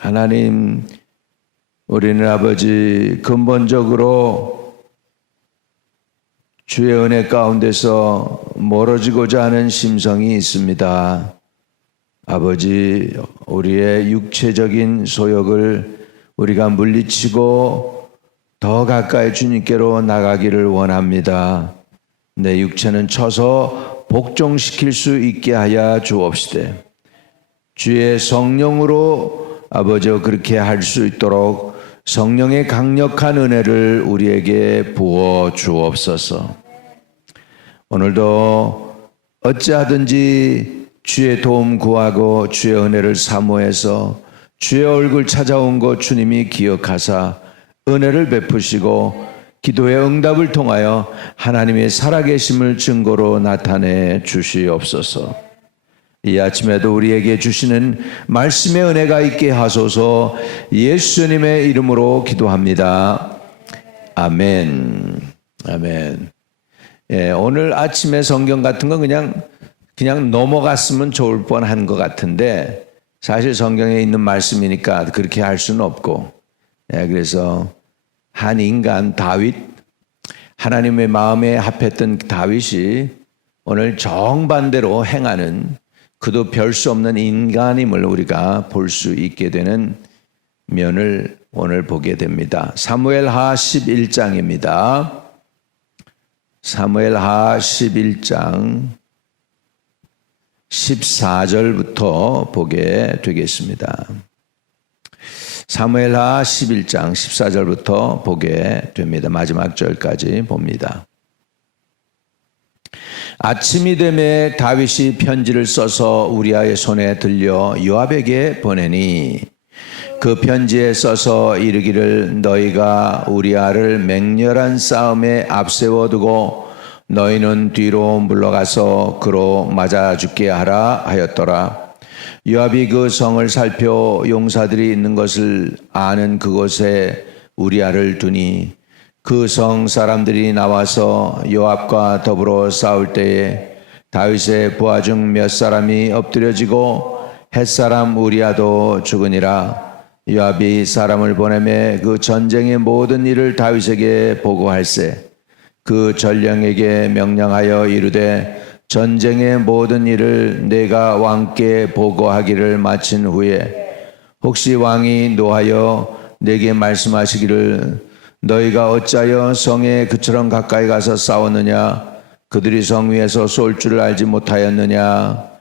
하나님, 우리는 아버지 근본적으로 주의 은혜 가운데서 멀어지고자 하는 심성이 있습니다. 아버지, 우리의 육체적인 소욕을 우리가 물리치고 더 가까이 주님께로 나가기를 원합니다. 내 육체는 쳐서 복종시킬 수 있게 하여 주옵시되 주의 성령으로 아버지 그렇게 할 수 있도록 성령의 강력한 은혜를 우리에게 부어 주옵소서. 오늘도 어찌하든지 주의 도움 구하고 주의 은혜를 사모해서 주의 얼굴 찾아온 것 주님이 기억하사 은혜를 베푸시고 기도의 응답을 통하여 하나님의 살아계심을 증거로 나타내 주시옵소서. 이 아침에도 우리에게 주시는 말씀의 은혜가 있게 하소서. 예수님의 이름으로 기도합니다. 아멘. 아멘. 오늘 아침에 성경 같은 건 그냥 넘어갔으면 좋을 뻔한 것 같은데 사실 성경에 있는 말씀이니까 그렇게 할 수는 없고, 그래서 한 인간 다윗, 하나님의 마음에 합했던 다윗이 오늘 정반대로 행하는, 그도 별 수 없는 인간임을 우리가 볼 수 있게 되는 면을 오늘 보게 됩니다. 사무엘하 11장입니다. 사무엘하 11장 14절부터 보게 되겠습니다. 사무엘하 11장 14절부터 보게 됩니다. 마지막 절까지 봅니다. 아침이 되매 다윗이 편지를 써서 우리아의 손에 들려 요압에게 보내니 그 편지에 써서 이르기를 너희가 우리아를 맹렬한 싸움에 앞세워두고 너희는 뒤로 물러가서 그로 맞아 죽게 하라 하였더라. 요압이 그 성을 살펴 용사들이 있는 것을 아는 그곳에 우리아를 두니 그 성 사람들이 나와서 요압과 더불어 싸울 때에 다윗의 부하 중 몇 사람이 엎드려지고 햇사람 우리아도 죽으니라. 요압이 사람을 보내매 그 전쟁의 모든 일을 다윗에게 보고할세 그 전령에게 명령하여 이르되 전쟁의 모든 일을 내가 왕께 보고하기를 마친 후에 혹시 왕이 노하여 내게 말씀하시기를 너희가 어찌하여 성에 그처럼 가까이 가서 싸웠느냐? 그들이 성 위에서 쏠 줄을 알지 못하였느냐?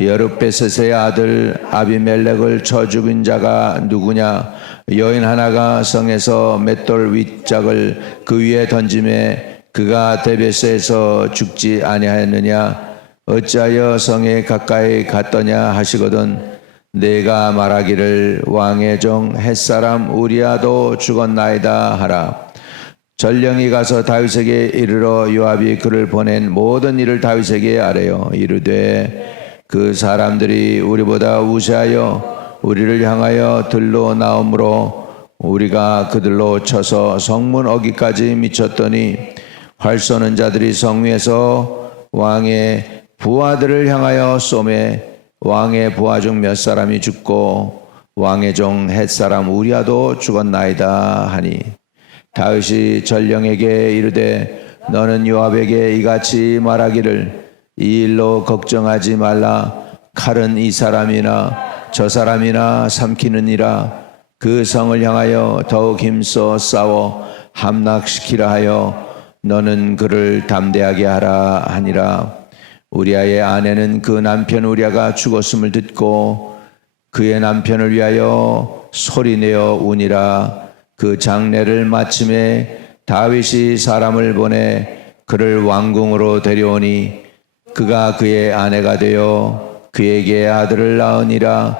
여룹베셋의 아들 아비멜렉을 쳐 죽인 자가 누구냐? 여인 하나가 성에서 맷돌 윗짝을 그 위에 던짐에 그가 데베스에서 죽지 아니하였느냐? 어찌하여 성에 가까이 갔더냐 하시거든 내가 말하기를 왕의 종 햇사람 우리아도 죽었나이다 하라. 전령이 가서 다윗에게 이르러 요압이 그를 보낸 모든 일을 다윗에게 아뢰어 이르되 그 사람들이 우리보다 우세하여 우리를 향하여 들로 나오므로 우리가 그들로 쳐서 성문 어기까지 미쳤더니 활 쏘는 자들이 성 위에서 왕의 부하들을 향하여 쏘매 왕의 부하 중 몇 사람이 죽고 왕의 종 햇사람 우리아도 죽었나이다 하니 다윗이 전령에게 이르되 너는 요압에게 이같이 말하기를 이 일로 걱정하지 말라. 칼은 이 사람이나 저 사람이나 삼키느니라. 그 성을 향하여 더욱 힘써 싸워 함락시키라 하여 너는 그를 담대하게 하라 하니라. 우리아의 아내는 그 남편 우리아가 죽었음을 듣고 그의 남편을 위하여 소리내어 우니라. 그 장례를 마침에 다윗이 사람을 보내 그를 왕궁으로 데려오니 그가 그의 아내가 되어 그에게 아들을 낳으니라.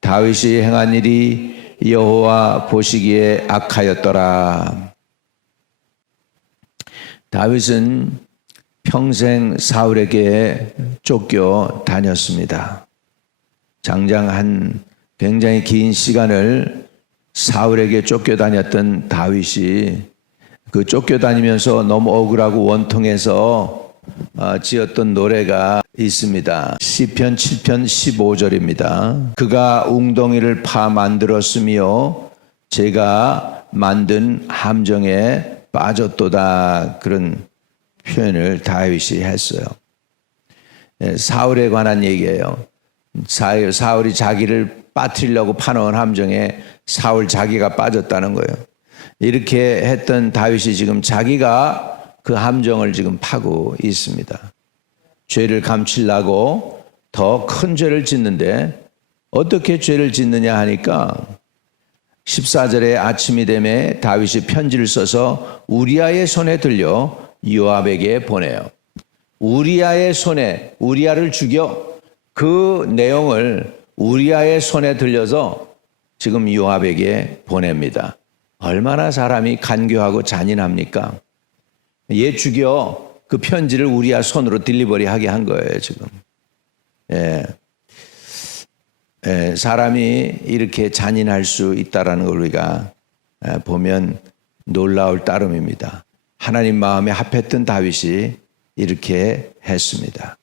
다윗이 행한 일이 여호와 보시기에 악하였더라. 다윗은 평생 사울에게 쫓겨 다녔습니다. 장장 한 굉장히 긴 시간을 사울에게 쫓겨 다녔던 다윗이 그 쫓겨 다니면서 너무 억울하고 원통해서 지었던 노래가 있습니다. 시편 7편 15절입니다. 그가 웅덩이를 파 만들었으며 제가 만든 함정에 빠졌도다. 그런 표현을 다윗이 했어요. 사울에 관한 얘기예요. 사울이 자기를 빠뜨리려고 파놓은 함정에 사울 자기가 빠졌다는 거예요. 이렇게 했던 다윗이 지금 자기가 그 함정을 지금 파고 있습니다. 죄를 감추려고 더 큰 죄를 짓는데 어떻게 죄를 짓느냐 하니까 14절에 아침이 되매 다윗이 편지를 써서 우리아의 손에 들려 요압에게 보내요. 우리아의 손에, 우리아를 죽여, 그 내용을 우리아의 손에 들려서 지금 요압에게 보냅니다. 얼마나 사람이 간교하고 잔인합니까? 얘 죽여, 그 편지를 우리아 손으로 딜리버리 하게 한 거예요, 지금. 사람이 이렇게 잔인할 수 있다는 걸 우리가 보면 놀라울 따름입니다. 하나님 마음에 합했던 다윗이 이렇게 했습니다.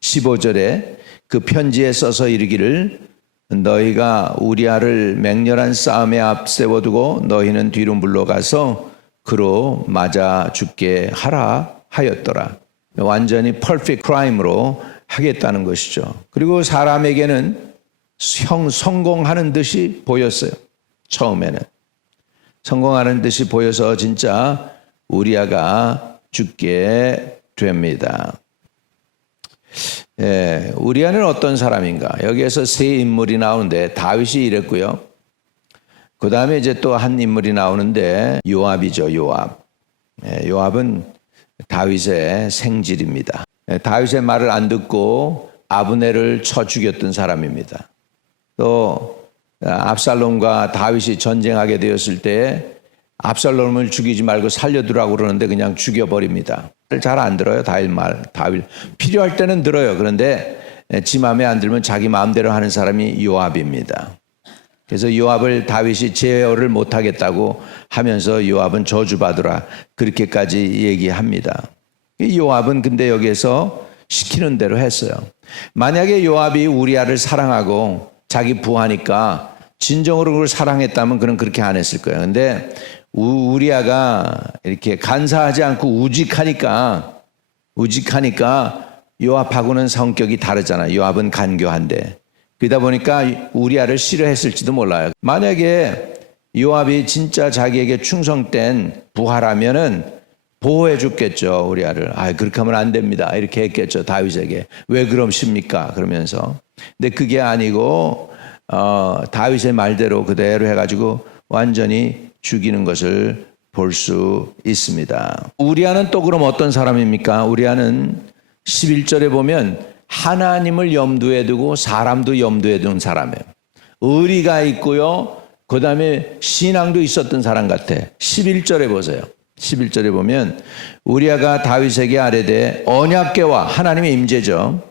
15절에 그 편지에 써서 이르기를 너희가 우리아를 맹렬한 싸움에 앞세워두고 너희는 뒤로 물러가서 그로 맞아 죽게 하라 하였더라. 완전히 퍼펙트 크라임으로 하겠다는 것이죠. 그리고 사람에게는 성공하는 듯이 보였어요. 처음에는 성공하는 듯이 보여서 진짜 우리아가 죽게 됩니다. 우리아는 어떤 사람인가? 여기에서 세 인물이 나오는데 다윗이 이랬고요. 그 다음에 이제 또 한 인물이 나오는데 요압이죠. 요압은 다윗의 생질입니다. 다윗의 말을 안 듣고 아브넬을 쳐 죽였던 사람입니다. 또 압살롬과 다윗이 전쟁하게 되었을 때 압살롬을 죽이지 말고 살려두라고 그러는데 그냥 죽여버립니다. 잘 안 들어요. 다윗 필요할 때는 들어요. 그런데 지 마음에 안 들면 자기 마음대로 하는 사람이 요압입니다. 그래서 요압을 다윗이 제어를 못하겠다고 하면서 요압은 저주받으라 그렇게까지 얘기합니다. 요압은 근데 여기에서 시키는 대로 했어요. 만약에 요압이 우리아를 사랑하고 자기 부하니까 진정으로 그걸 사랑했다면 그는 그렇게 안 했을 거예요. 근데 우리아가 이렇게 간사하지 않고 우직하니까 요압하고는 성격이 다르잖아요. 요압은 간교한데. 그러다 보니까 우리아를 싫어했을지도 몰라요. 만약에 요압이 진짜 자기에게 충성된 부하라면은 보호해 줬겠죠. 우리아를. 그렇게 하면 안 됩니다. 이렇게 했겠죠. 다윗에게. 왜 그러십니까? 그러면서. 근데 그게 아니고 다윗의 말대로 그대로 해가지고 완전히 죽이는 것을 볼 수 있습니다. 우리아는 또 그럼 어떤 사람입니까? 우리아는 11절에 보면 하나님을 염두에 두고 사람도 염두에 둔 사람이에요. 의리가 있고요. 그 다음에 신앙도 있었던 사람 같아. 11절에 보세요. 11절에 보면 우리아가 다윗에게 아뢰되 언약궤와 하나님의 임재죠.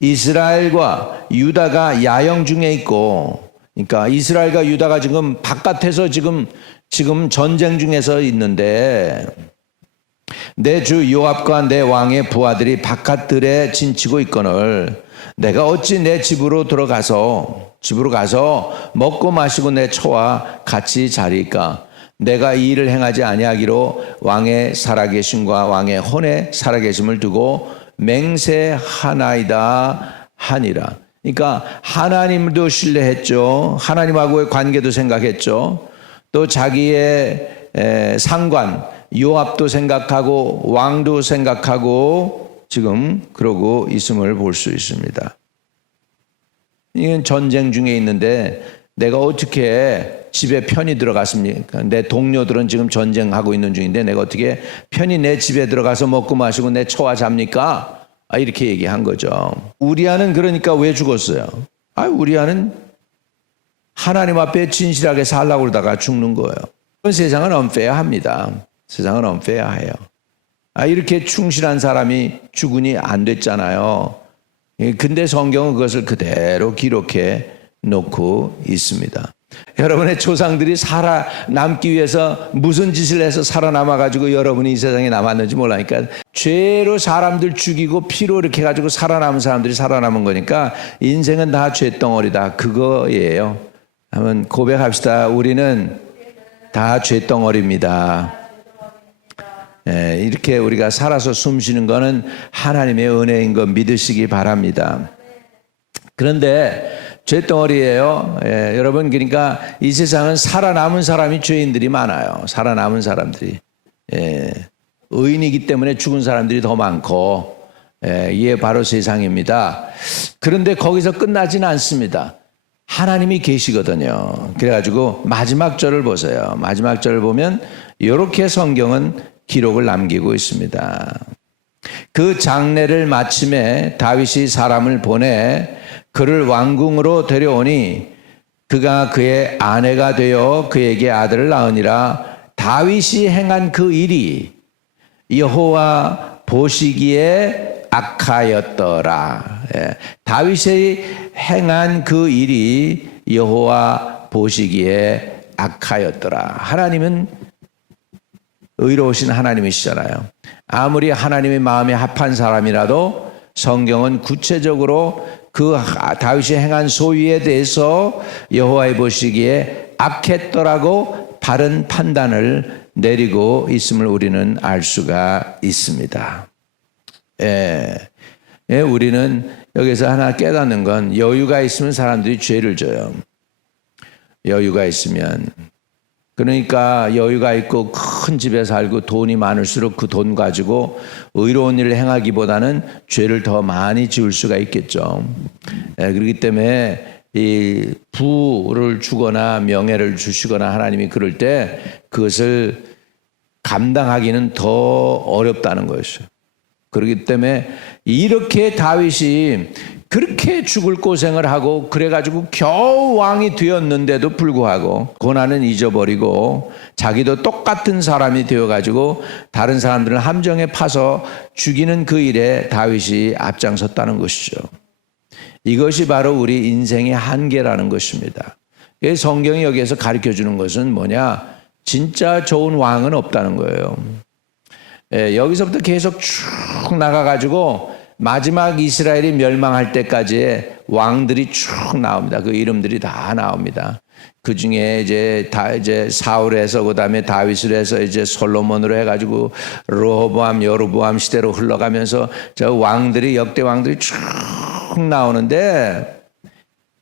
이스라엘과 유다가 야영 중에 있고, 그러니까 이스라엘과 유다가 지금 바깥에서 지금 전쟁 중에서 있는데 내 주 요압과 내 왕의 부하들이 바깥들에 진치고 있거늘 내가 어찌 내 집으로 가서 먹고 마시고 내 처와 같이 자리까? 내가 이 일을 행하지 아니하기로 왕의 살아계심과 왕의 혼의 살아계심을 두고 맹세하나이다 하니라. 그러니까 하나님도 신뢰했죠. 하나님하고의 관계도 생각했죠. 또 자기의 상관 요압도 생각하고 왕도 생각하고 지금 그러고 있음을 볼 수 있습니다. 이건 전쟁 중에 있는데 내가 어떻게 집에 편히 들어갔습니까? 내 동료들은 지금 전쟁하고 있는 중인데 내가 어떻게 편히 내 집에 들어가서 먹고 마시고 내 처와 잡니까? 이렇게 얘기한 거죠. 우리아는 그러니까 왜 죽었어요? 우리아는 하나님 앞에 진실하게 살라고 그러다가 죽는 거예요. 세상은 unfair합니다. 세상은 unfair해요. 이렇게 충실한 사람이 죽으니 안 됐잖아요. 근데 성경은 그것을 그대로 기록해 놓고 있습니다. 여러분의 조상들이 살아남기 위해서 무슨 짓을 해서 살아남아가지고 여러분이 이 세상에 남았는지 몰라니까. 죄로 사람들 죽이고 피로 이렇게 해가지고 살아남은 사람들이 살아남은 거니까 인생은 다 죄덩어리다. 그거예요. 한번 고백합시다. 우리는 다 죄덩어리입니다. 이렇게 우리가 살아서 숨쉬는 거는 하나님의 은혜인 거 믿으시기 바랍니다. 그런데 죄덩어리예요. 여러분, 그러니까 이 세상은 살아남은 사람이 죄인들이 많아요. 살아남은 사람들이. 의인이기 때문에 죽은 사람들이 더 많고, 이게 바로 세상입니다. 그런데 거기서 끝나지는 않습니다. 하나님이 계시거든요. 그래가지고 마지막 절을 보세요. 마지막 절을 보면 이렇게 성경은 기록을 남기고 있습니다. 그 장례를 마침에 다윗이 사람을 보내 그를 왕궁으로 데려오니 그가 그의 아내가 되어 그에게 아들을 낳으니라. 다윗이 행한 그 일이 여호와 보시기에 악하였더라. 다윗이 행한 그 일이 여호와 보시기에 악하였더라. 하나님은 의로우신 하나님이시잖아요. 아무리 하나님의 마음에 합한 사람이라도 성경은 구체적으로 그 다윗이 행한 소위에 대해서 여호와의 보시기에 악했더라고 바른 판단을 내리고 있음을 우리는 알 수가 있습니다. 우리는 여기서 하나 깨닫는 건 여유가 있으면 사람들이 죄를 져요. 여유가 있으면. 그러니까 여유가 있고 큰 집에 살고 돈이 많을수록 그 돈 가지고 의로운 일을 행하기보다는 죄를 더 많이 지을 수가 있겠죠. 그렇기 때문에 이 부를 주거나 명예를 주시거나 하나님이 그럴 때 그것을 감당하기는 더 어렵다는 것이죠. 그렇기 때문에 이렇게 다윗이 그렇게 죽을 고생을 하고 그래가지고 겨우 왕이 되었는데도 불구하고 고난은 잊어버리고 자기도 똑같은 사람이 되어가지고 다른 사람들을 함정에 파서 죽이는 그 일에 다윗이 앞장섰다는 것이죠. 이것이 바로 우리 인생의 한계라는 것입니다. 성경이 여기에서 가르쳐주는 것은 뭐냐? 진짜 좋은 왕은 없다는 거예요. 여기서부터 계속 쭉 나가가지고 마지막 이스라엘이 멸망할 때까지의 왕들이 쭉 나옵니다. 그 이름들이 다 나옵니다. 그 중에 이제 사울에서 그다음에 다윗을 해서 이제 솔로몬으로 해가지고 르호보암, 여로보암 시대로 흘러가면서 저 왕들이 역대 왕들이 쭉 나오는데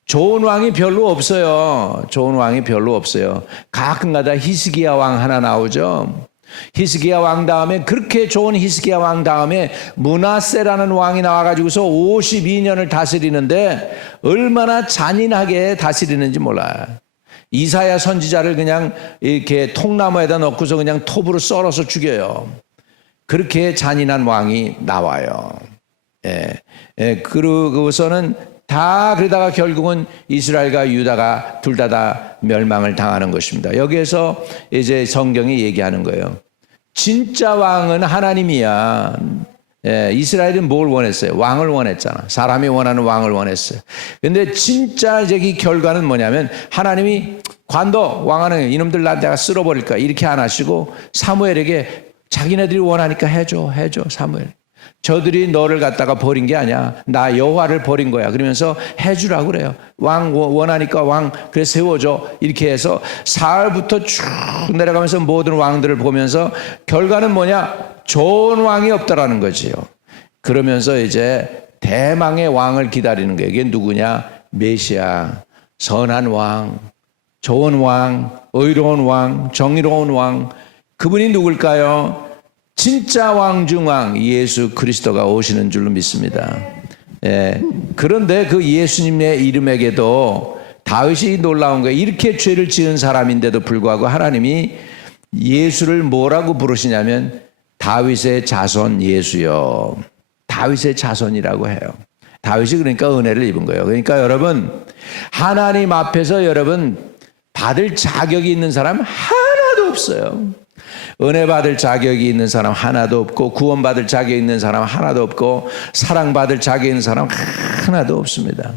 좋은 왕이 별로 없어요. 좋은 왕이 별로 없어요. 가끔가다 히스기야 왕 하나 나오죠. 히스기야 왕 다음에 그렇게 좋은 히스기야 왕 다음에 므낫세라는 왕이 나와가지고서 52년을 다스리는데 얼마나 잔인하게 다스리는지 몰라요. 이사야 선지자를 그냥 이렇게 통나무에다 넣고서 그냥 톱으로 썰어서 죽여요. 그렇게 잔인한 왕이 나와요. 그러고서는 다 그러다가 결국은 이스라엘과 유다가 둘 다 멸망을 당하는 것입니다. 여기에서 이제 성경이 얘기하는 거예요. 진짜 왕은 하나님이야. 이스라엘은 뭘 원했어요? 왕을 원했잖아. 사람이 원하는 왕을 원했어요. 근데 진짜 이 결과는 뭐냐면 하나님이 관도 왕하는 이놈들 내가 쓸어버릴 거야. 이렇게 안 하시고 사무엘에게 자기네들이 원하니까 해줘 사무엘. 저들이 너를 갖다가 버린 게 아니야. 나 여호와를 버린 거야. 그러면서 해주라고 그래요. 왕 원하니까 왕 그래 세워줘. 이렇게 해서 사흘부터 쭉 내려가면서 모든 왕들을 보면서 결과는 뭐냐? 좋은 왕이 없다라는 거지요. 그러면서 이제 대망의 왕을 기다리는 거예요. 이게 누구냐? 메시아, 선한 왕, 좋은 왕, 의로운 왕, 정의로운 왕. 그분이 누굴까요? 진짜 왕 중 왕 예수 그리스도가 오시는 줄로 믿습니다. 그런데 그 예수님의 이름에게도 다윗이 놀라운 거예요. 이렇게 죄를 지은 사람인데도 불구하고 하나님이 예수를 뭐라고 부르시냐면 다윗의 자손 예수요. 다윗의 자손이라고 해요. 다윗이 그러니까 은혜를 입은 거예요. 그러니까 여러분 하나님 앞에서 여러분 받을 자격이 있는 사람 하나도 없어요. 은혜 받을 자격이 있는 사람 하나도 없고 구원받을 자격이 있는 사람 하나도 없고 사랑받을 자격이 있는 사람 하나도 없습니다.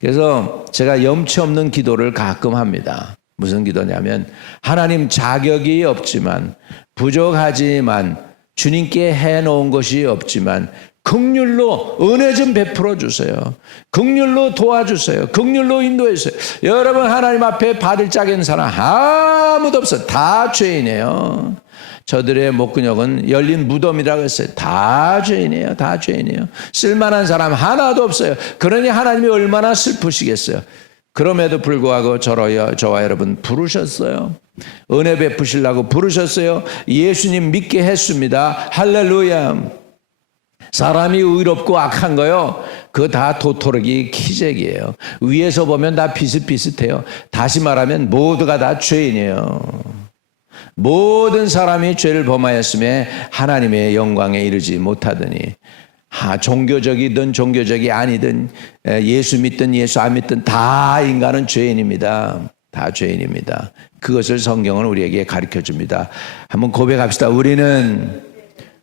그래서 제가 염치 없는 기도를 가끔 합니다. 무슨 기도냐면 하나님 자격이 없지만 부족하지만 주님께 해놓은 것이 없지만 긍휼로 은혜 좀 베풀어 주세요. 긍휼로 도와주세요. 긍휼로 인도해 주세요. 여러분 하나님 앞에 받을 짝인 사람 아무도 없어요. 다 죄인이에요. 저들의 목근육은 열린 무덤이라고 했어요. 다 죄인이에요. 다 죄인이에요. 쓸만한 사람 하나도 없어요. 그러니 하나님이 얼마나 슬프시겠어요. 그럼에도 불구하고 저와 여러분 부르셨어요. 은혜 베푸시려고 부르셨어요. 예수님 믿게 했습니다. 할렐루야. 사람이 의롭고 악한 거요, 그거 다 도토르기 기적이에요. 위에서 보면 다 비슷비슷해요. 다시 말하면 모두가 다 죄인이에요. 모든 사람이 죄를 범하였음에 하나님의 영광에 이르지 못하더니 종교적이든 종교적이 아니든 예수 믿든 예수 안 믿든 다 인간은 죄인입니다. 다 죄인입니다. 그것을 성경은 우리에게 가르쳐 줍니다. 한번 고백합시다. 우리는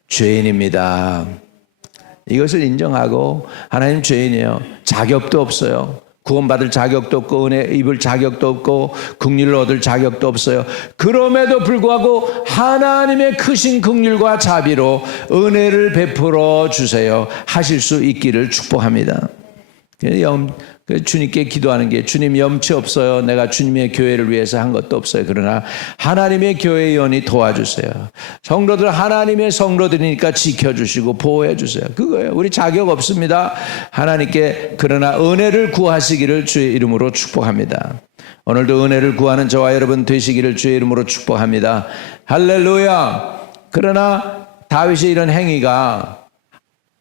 죄인입니다. 이것을 인정하고 하나님 죄인이에요. 자격도 없어요. 구원받을 자격도 없고 은혜 입을 자격도 없고 긍휼을 얻을 자격도 없어요. 그럼에도 불구하고 하나님의 크신 긍휼과 자비로 은혜를 베풀어 주세요 하실 수 있기를 축복합니다. 주님께 기도하는 게 주님 염치 없어요. 내가 주님의 교회를 위해서 한 것도 없어요. 그러나 하나님의 교회의 연이 도와주세요. 성도들 하나님의 성도들이니까 지켜주시고 보호해주세요. 그거예요. 우리 자격 없습니다. 하나님께 그러나 은혜를 구하시기를 주의 이름으로 축복합니다. 오늘도 은혜를 구하는 저와 여러분 되시기를 주의 이름으로 축복합니다. 할렐루야. 그러나 다윗의 이런 행위가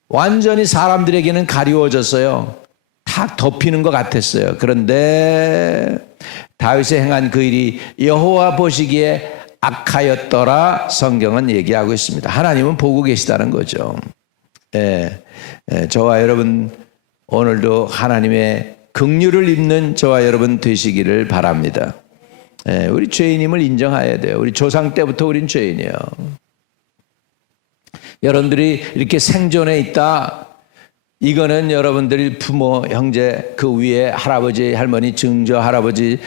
완전히 사람들에게는 가리워졌어요. 다 덮이는 것 같았어요. 그런데 다윗이 행한 그 일이 여호와 보시기에 악하였더라 성경은 얘기하고 있습니다. 하나님은 보고 계시다는 거죠. 저와 여러분 오늘도 하나님의 긍휼을 입는 저와 여러분 되시기를 바랍니다. 우리 죄인임을 인정해야 돼요. 우리 조상 때부터 우린 죄인이에요. 여러분들이 이렇게 생존해 있다, 이거는 여러분들이 부모, 형제, 그 위에 할아버지, 할머니, 증조, 할아버지,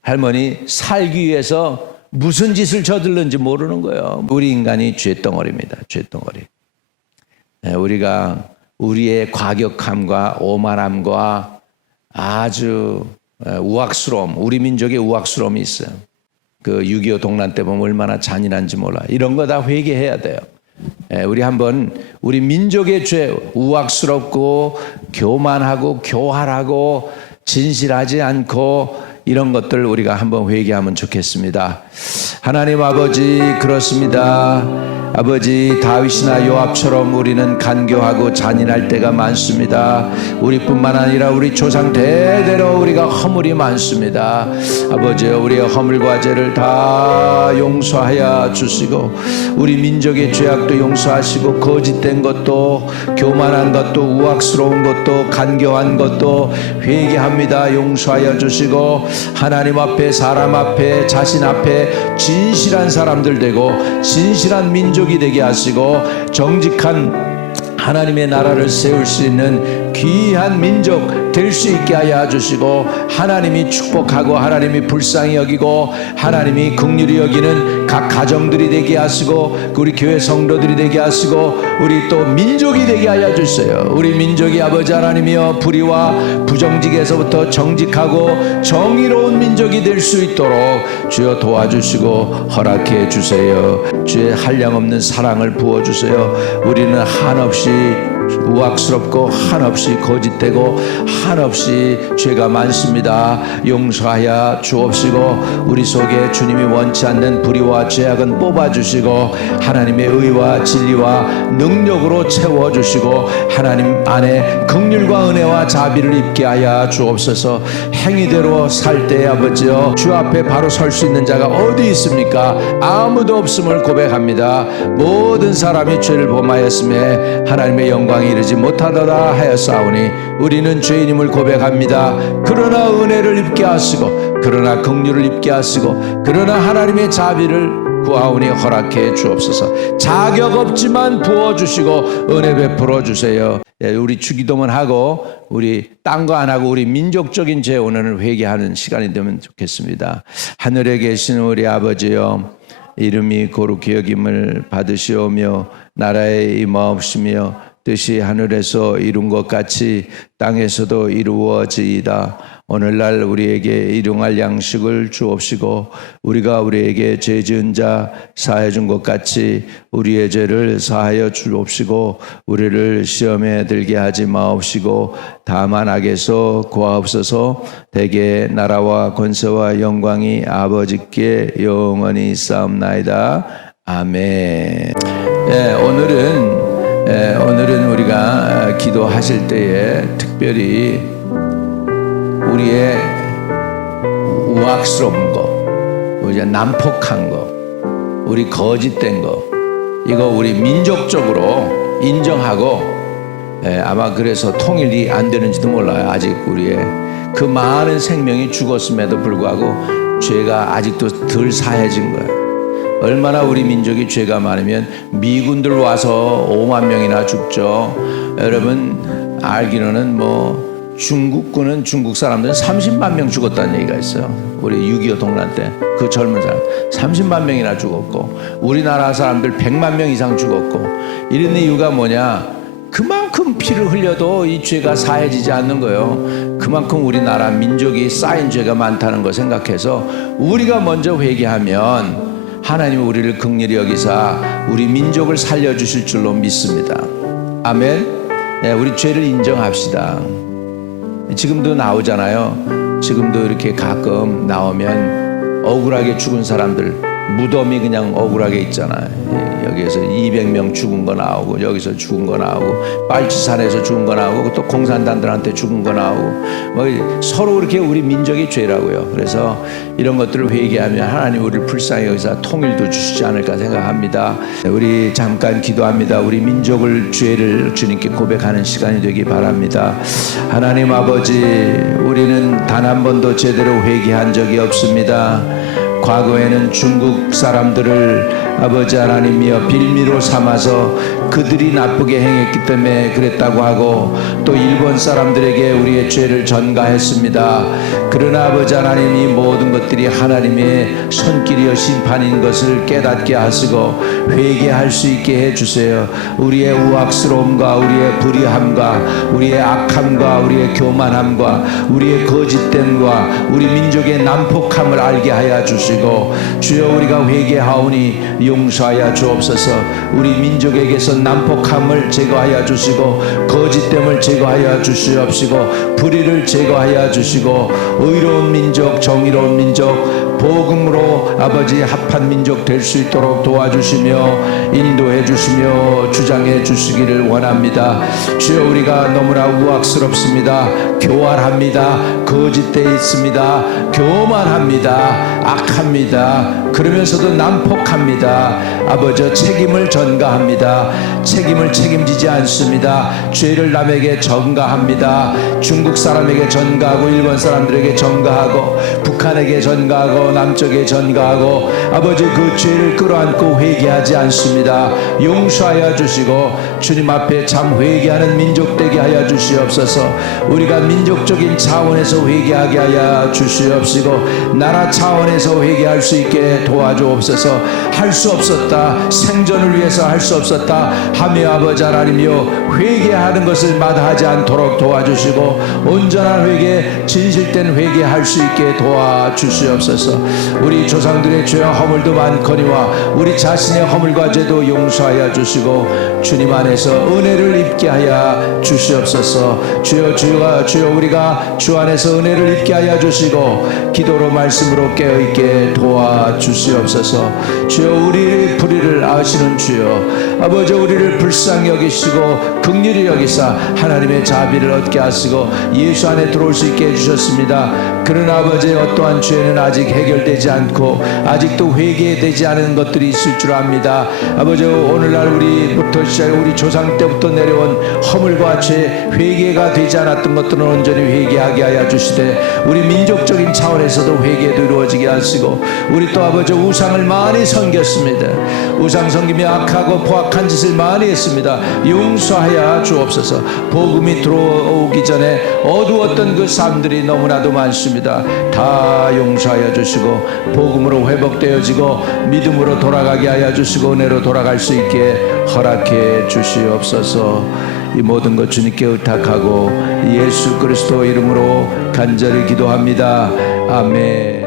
할머니 살기 위해서 무슨 짓을 저질렀는지 모르는 거예요. 우리 인간이 죄덩어리입니다. 죄덩어리. 우리가 우리의 과격함과 오만함과 아주 우악스러움, 우리 민족의 우악스러움이 있어요. 그 6.25 동란 때 보면 얼마나 잔인한지 몰라. 이런 거 다 회개해야 돼요. 우리 한번 우리 민족의 죄, 우악스럽고 교만하고 교활하고 진실하지 않고 이런 것들 우리가 한번 회개하면 좋겠습니다. 하나님 아버지, 그렇습니다. 아버지, 다윗이나 요압처럼 우리는 간교하고 잔인할 때가 많습니다. 우리뿐만 아니라 우리 조상 대대로 우리가 허물이 많습니다. 아버지, 우리의 허물과 죄를 다 용서하여 주시고 우리 민족의 죄악도 용서하시고 거짓된 것도 교만한 것도 우악스러운 것도 간교한 것도 회개합니다. 용서하여 주시고 하나님 앞에, 사람 앞에, 자신 앞에 진실한 사람들 되고 진실한 민족이 되게 하시고 정직한 하나님의 나라를 세울 수 있는 귀한 민족 될 수 있게 하여 주시고 하나님이 축복하고 하나님이 불쌍히 여기고 하나님이 긍휼히 여기는 각 가정들이 되게 하시고 우리 교회 성도들이 되게 하시고 우리 또 민족이 되게 하여 주세요. 우리 민족이 아버지 하나님이여 불의와 부정직에서부터 정직하고 정의로운 민족이 될 수 있도록 주여 도와주시고 허락해 주세요. 주의 한량없는 사랑을 부어주세요. 우리는 한없이 우악스럽고 한없이 거짓되고 한없이 죄가 많습니다. 용서하여 주옵시고 우리 속에 주님이 원치 않는 불의와 죄악은 뽑아주시고 하나님의 의와 진리와 능력으로 채워주시고 하나님 안에 긍휼과 은혜와 자비를 입게 하여 주옵소서. 행위대로 살 때 아버지여 주 앞에 바로 설 수 있는 자가 어디 있습니까? 아무도 없음을 고백합니다. 모든 사람이 죄를 범하였음에 하나님의 영광이 이르지 못하더라 하였사오니 우리는 죄인임을 고백합니다. 그러나 은혜를 입게 하시고 그러나 긍휼을 입게 하시고 그러나 하나님의 자비를 구하오니 허락해 주옵소서. 자격 없지만 부어주시고 은혜 베풀어 주세요. 우리 주기도문 하고 우리 딴 거 안 하고 우리 민족적인 죄 오늘은 회개하는 시간이 되면 좋겠습니다. 하늘에 계신 우리 아버지여, 이름이 거룩히 여김을 받으시오며 나라에 임하옵시며 뜻이 하늘에서 이룬 것 같이 땅에서도 이루어지이다. 오늘날 우리에게 일용할 양식을 주옵시고 우리가 우리에게 죄 지은 자 사하여 준 것 같이 우리의 죄를 사하여 주옵시고 우리를 시험에 들게 하지 마옵시고 다만 악에서 구하옵소서. 대개 나라와 권세와 영광이 아버지께 영원히 있사옵나이다. 아멘. 오늘은 우리가 기도하실 때에 특별히 우리의 우악스러운 거, 우리가 난폭한 거, 우리 거짓된 거, 이거 우리 민족적으로 인정하고, 아마 그래서 통일이 안 되는지도 몰라요. 아직 우리의 그 많은 생명이 죽었음에도 불구하고 죄가 아직도 덜 사해진 거예요. 얼마나 우리 민족이 죄가 많으면 미군들 와서 5만 명이나 죽죠. 여러분 알기로는 중국군은 중국 사람들은 30만 명 죽었다는 얘기가 있어요. 우리 6.25 동란 때 그 젊은 사람 30만 명이나 죽었고 우리나라 사람들 100만 명 이상 죽었고, 이런 이유가 뭐냐? 그만큼 피를 흘려도 이 죄가 사해지지 않는 거예요. 그만큼 우리나라 민족이 쌓인 죄가 많다는 거 생각해서 우리가 먼저 회개하면 하나님 우리를 긍휼히 여기사 우리 민족을 살려주실 줄로 믿습니다. 아멘. 우리 죄를 인정합시다. 지금도 나오잖아요. 지금도 이렇게 가끔 나오면 억울하게 죽은 사람들 무덤이 그냥 억울하게 있잖아요. 여기에서 200명 죽은 거 나오고, 여기서 죽은 거 나오고, 빨치산에서 죽은 거 나오고, 또 공산당들한테 죽은 거 나오고, 서로 그렇게 우리 민족의 죄라고요. 그래서 이런 것들을 회개하면 하나님 우리를 불쌍히 여기서 통일도 주시지 않을까 생각합니다. 우리 잠깐 기도합니다. 우리 민족을 죄를 주님께 고백하는 시간이 되기 바랍니다. 하나님 아버지, 우리는 단 한 번도 제대로 회개한 적이 없습니다. 과거에는 중국 사람들을 아버지 하나님이여 빌미로 삼아서 그들이 나쁘게 행했기 때문에 그랬다고 하고, 또 일본 사람들에게 우리의 죄를 전가했습니다. 그러나 아버지 하나님, 이 모든 것들이 하나님의 손길이여 심판인 것을 깨닫게 하시고 회개할 수 있게 해주세요. 우리의 우악스러움과 우리의 불의함과 우리의 악함과 우리의 교만함과 우리의 거짓됨과 우리 민족의 난폭함을 알게 하여 주시고, 주여 우리가 회개하오니 용서하여 주옵소서. 우리 민족에게서 난폭함을 제거하여 주시고 거짓됨을 제거하여 주시옵시고 불의를 제거하여 주시고 의로운 민족, 정의로운 민족, 복음으로 아버지 합한 민족 될 수 있도록 도와주시며 인도해 주시며 주장해 주시기를 원합니다. 주여 우리가 너무나 우악스럽습니다. 교활합니다. 거짓되어 있습니다. 교만합니다. 악합니다. 그러면서도 난폭합니다. 아버지 책임을 전가합니다. 책임을 책임지지 않습니다. 죄를 남에게 전가합니다. 중국 사람에게 전가하고 일본 사람들에게 전가하고 북한에게 전가하고 남쪽에 전가하고 아버지 그 죄를 끌어안고 회개하지 않습니다. 용서하여 주시고 주님 앞에 참 회개하는 민족 되게 하여 주시옵소서. 우리가 민족적인 차원에서 회개하게 하여 주시옵시고 나라 차원에서 회개할 수 있게 도와주옵소서. 할 수 없었다, 생존을 위해서 할 수 없었다 하며 아버지 하나님이여 회개하는 것을 마다하지 않도록 도와주시고 온전한 회개, 진실된 회개할 수 있게 도와주시옵소서. 우리 조상들의 죄와 허물도 많거니와 우리 자신의 허물과 죄도 용서하여 주시고 주님 안에서 은혜를 입게 하여 주시옵소서. 주여 우리가 주 안에서 은혜를 입게 하여 주시고 기도로 말씀으로 깨어있게 도와주시옵소서. 주여 우리의 불의를 아시는 주여 아버지, 우리를 불쌍히 여기시고 긍휼히 여기사 하나님의 자비를 얻게 하시고 예수 안에 들어올 수 있게 해주셨습니다. 그러나 아버지 어떠한 죄는 아직 해결 해결되지 않고 아직도 회개되지 않은 것들이 있을 줄 압니다. 아버지, 오늘날 우리부터 시작해 우리 조상 때부터 내려온 허물과 죄, 회개가 되지 않았던 것들은 온전히 회개하게 하여 주시되, 우리 민족적인 차원에서도 회개도 이루어지게 하시고, 우리 또 아버지 우상을 많이 섬겼습니다. 우상 섬기며 악하고 포악한 짓을 많이 했습니다. 용서하여 주옵소서. 복음이 들어오기 전에 어두웠던 그 삶들이 너무나도 많습니다. 다 용서하여 주시고 복음으로 회복되어지고 믿음으로 돌아가게 하여 주시고 은혜로 돌아갈 수 있게 허락해 주시옵소서. 이 모든 것 주님께 의탁하고 예수 그리스도 이름으로 간절히 기도합니다. 아멘.